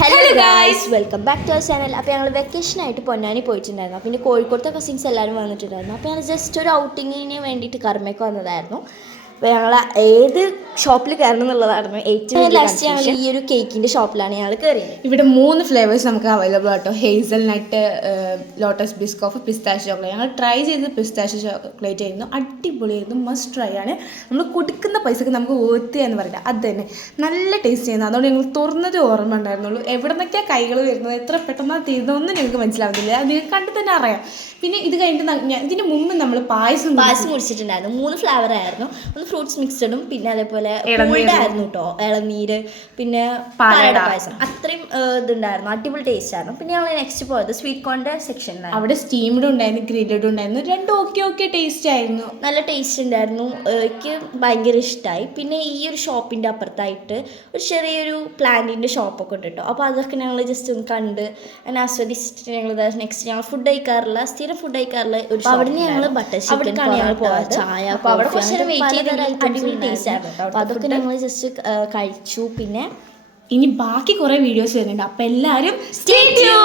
Hello guys, welcome back to our channel. അപ്പോൾ ഞങ്ങൾ വെക്കേഷനായിട്ട് പൊന്നാനി പോയിട്ടുണ്ടായിരുന്നു. പിന്നെ കോഴിക്കോടത്തെ കസിൻസ് എല്ലാവരും വന്നിട്ടുണ്ടായിരുന്നു. അപ്പോൾ ഞങ്ങൾ ജസ്റ്റ് ഒരു ഔട്ടിങ്ങിന് വേണ്ടിയിട്ട് കർമ്മയ്ക്ക് വന്നതായിരുന്നു. അപ്പോൾ ഞങ്ങൾ ഏത് ഷോപ്പിൽ കയറണം എന്നുള്ളതായിരുന്നു ഏറ്റവും ലാസ്റ്റ്. ഞങ്ങൾ ഈ ഒരു കേക്കിൻ്റെ ഷോപ്പിലാണ് ഞങ്ങൾ കയറിയത്. ഇവിടെ 3 ഫ്ലേവേഴ്സ് നമുക്ക് അവൈലബിൾ ആട്ടോ. ഹേസൽ നട്ട്, ലോട്ടസ് ബിസ്കോഫ്, പിസ്താഷ്യോ ചോക്ലേറ്റ്. ഞങ്ങൾ ട്രൈ ചെയ്ത് പിസ്താഷ്യോ ചോക്ലേറ്റ് ആയിരുന്നു. അടിപൊളിയായിരുന്നു, മസ്റ്റ് ട്രൈ ആണ്. നമ്മൾ കൊടുക്കുന്ന പൈസക്ക് നമുക്ക് ഓർത്തി എന്ന് പറയില്ല, അത് തന്നെ നല്ല ടേസ്റ്റ് ചെയ്യുന്നത്. അതുകൊണ്ട് ഞങ്ങൾ തുറന്നത് ഓർമ്മ ഉണ്ടായിരുന്നുള്ളൂ. എവിടെ നിന്നൊക്കെയാണ് കൈകൾ വരുന്നത്, എത്ര പെട്ടെന്ന് തീർന്നതൊന്നും ഞങ്ങൾക്ക് മനസ്സിലാവുന്നില്ല. അത് നിങ്ങൾക്ക് കണ്ടു തന്നെ അറിയാം. പിന്നെ ഇത് കഴിഞ്ഞിട്ട് ഇതിന് മുമ്പ് നമ്മൾ പായസം കുടിച്ചിട്ടുണ്ടായിരുന്നു. 3 ഫ്ലേവർ ആയിരുന്നു. ഒന്ന് ഫ്രൂട്ട്സ് മിക്സഡും പിന്നെ അതേപോലെ ആയിരുന്നു കേട്ടോ, ഇളനീര്, പിന്നെ പാലട പായസം. അത്രയും ഇതുണ്ടായിരുന്നു, അടിപൊളി ടേസ്റ്റ് ആയിരുന്നു. പിന്നെ ഞങ്ങൾ നെക്സ്റ്റ് പോയത് സ്വീറ്റ് കോണിന്റെ സെക്ഷനിലാണ്. അവിടെ സ്റ്റീംഡ് ഉണ്ടായിരുന്നു, ഗ്രില്ലഡ് ഉണ്ടായിരുന്നു. രണ്ടും ഓക്കെ ടേസ്റ്റ് ആയിരുന്നു, നല്ല ടേസ്റ്റ് ഉണ്ടായിരുന്നു. എനിക്ക് ഭയങ്കര ഇഷ്ടമായി. പിന്നെ ഈ ഒരു ഷോപ്പിന്റെ അപ്പുറത്തായിട്ട് ഒരു ചെറിയൊരു പ്ലാന്റിന്റെ ഷോപ്പൊക്കെ ഉണ്ട് കേട്ടോ. അപ്പോൾ അതൊക്കെ ഞങ്ങൾ ജസ്റ്റ് ഒന്ന് കണ്ട് അങ്ങനെ ആസ്വദിച്ചിട്ട് ഞങ്ങൾ നെക്സ്റ്റ് ഞങ്ങൾ ഫുഡ് കഴിക്കാറില്ല, സ്ഥിരം ഫുഡ് കഴിക്കാറില്ല ഒരു. അവിടെ ഞങ്ങൾ ബട്ടർ ചിക്കൻ ഞങ്ങൾ പോയത്, ചായ. അപ്പോൾ അവിടെ കുറച്ച് വെയിറ്റ് ചെയ്ത അടിപൊളി ടേസ്റ്റ് ആയിരുന്നു. അപ്പോൾ അതൊക്കെ ഞങ്ങൾ ജസ്റ്റ് കഴിച്ചു. പിന്നെ ഇനി ബാക്കി കുറേ വീഡിയോസ് വരുന്നുണ്ട്. അപ്പോൾ എല്ലാവരും സ്റ്റേ ട്യൂൺഡ്.